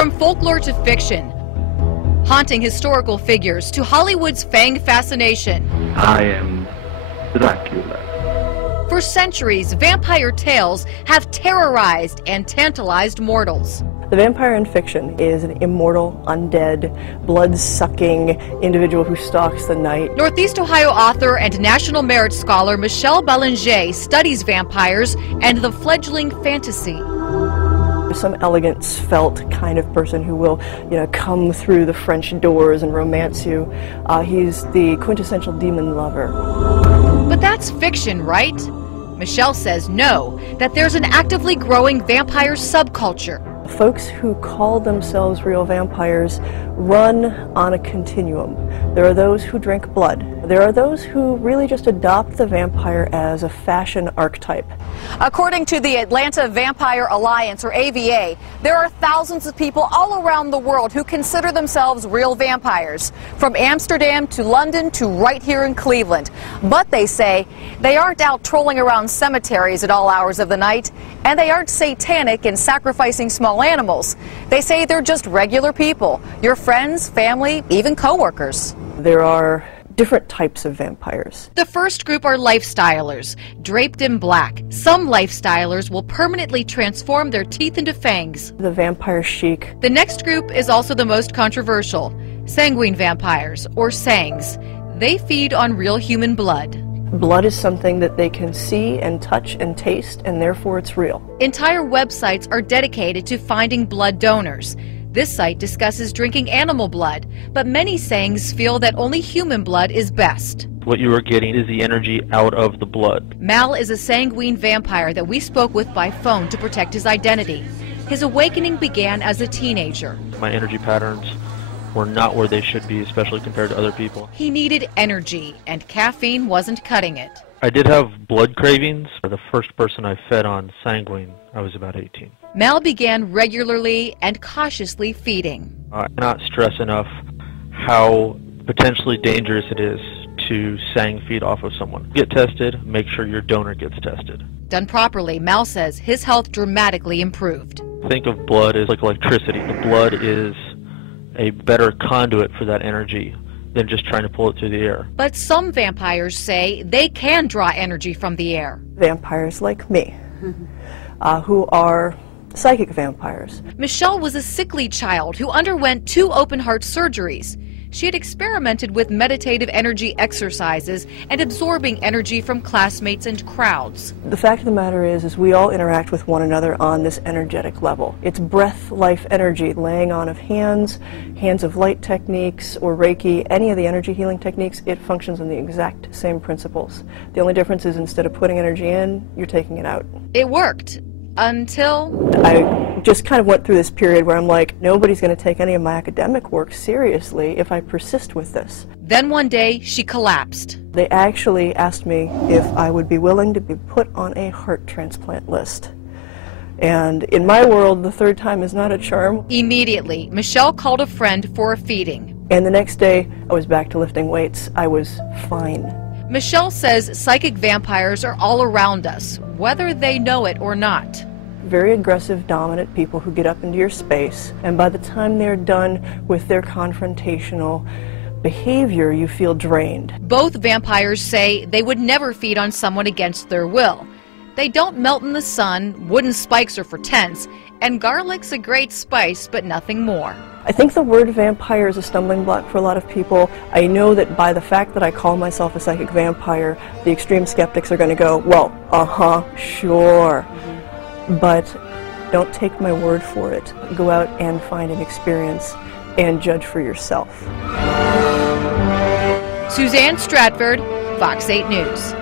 From folklore to fiction, haunting historical figures to Hollywood's fang fascination. I am Dracula. For centuries, vampire tales have terrorized and tantalized mortals. The vampire in fiction is an immortal, undead, blood-sucking individual who stalks the night. Northeast Ohio author and National Merit Scholar Michelle Belanger studies vampires and the fledgling fantasy. Some elegant, svelte kind of person who will, come through the French doors and romance you. He's the quintessential demon lover. But that's fiction, right? Michelle says no, that there's an actively growing vampire subculture. Folks who call themselves real vampires run on a continuum. There are those who drink blood. There are those who really just adopt the vampire as a fashion archetype. According to the Atlanta Vampire Alliance, or AVA, there are thousands of people all around the world who consider themselves real vampires, from Amsterdam to London to right here in Cleveland. But they say they aren't out trolling around cemeteries at all hours of the night, and they aren't satanic in sacrificing small animals. They say they're just regular people, your friends, family, even co-workers. There are different types of vampires. The first group are lifestylers, draped in black. Some lifestylers will permanently transform their teeth into fangs. The vampire chic. The next group is also the most controversial, sanguine vampires, or sangs. They feed on real human blood. Blood is something that they can see and touch and taste, and therefore it's real. Entire websites are dedicated to finding blood donors. This site discusses drinking animal blood, but many sangs feel that only human blood is best. What you are getting is the energy out of the blood. Mal is a sanguine vampire that we spoke with by phone to protect his identity. His awakening began as a teenager. My energy patterns were not where they should be, especially compared to other people. He needed energy, and caffeine wasn't cutting it. I did have blood cravings. The first person I fed on sanguine, I was about 18. Mal began regularly and cautiously feeding. I cannot stress enough how potentially dangerous it is to sang feed off of someone. Get tested, make sure your donor gets tested. Done properly, Mal says his health dramatically improved. Think of blood as like electricity. The blood is a better conduit for that energy than just trying to pull it through the air. But some vampires say they can draw energy from the air. Vampires like me, who are psychic vampires. Michelle was a sickly child who underwent 2 open-heart surgeries. She had experimented with meditative energy exercises and absorbing energy from classmates and crowds. The fact of the matter is we all interact with one another on this energetic level. It's breath, life energy, laying on of hands of light techniques, or Reiki, any of the energy healing techniques, it functions on the exact same principles. The only difference is instead of putting energy in, you're taking it out. It worked. Until I just kind of went through this period where I'm like, nobody's going to take any of my academic work seriously if I persist with this. Then one day, she collapsed. They actually asked me if I would be willing to be put on a heart transplant list. And in my world, the third time is not a charm. Immediately, Michelle called a friend for a feeding. And the next day, I was back to lifting weights. I was fine. Michelle says psychic vampires are all around us, whether they know it or not. Very aggressive, dominant people who get up into your space, and by the time they're done with their confrontational behavior, you feel drained. Both vampires say they would never feed on someone against their will. They don't melt in the sun, wooden spikes are for tents, and garlic's a great spice, but nothing more. I think the word vampire is a stumbling block for a lot of people. I know that by the fact that I call myself a psychic vampire, the extreme skeptics are going to go, well, sure. But don't take my word for it. Go out and find an experience and judge for yourself. Suzanne Stratford, Fox 8 News.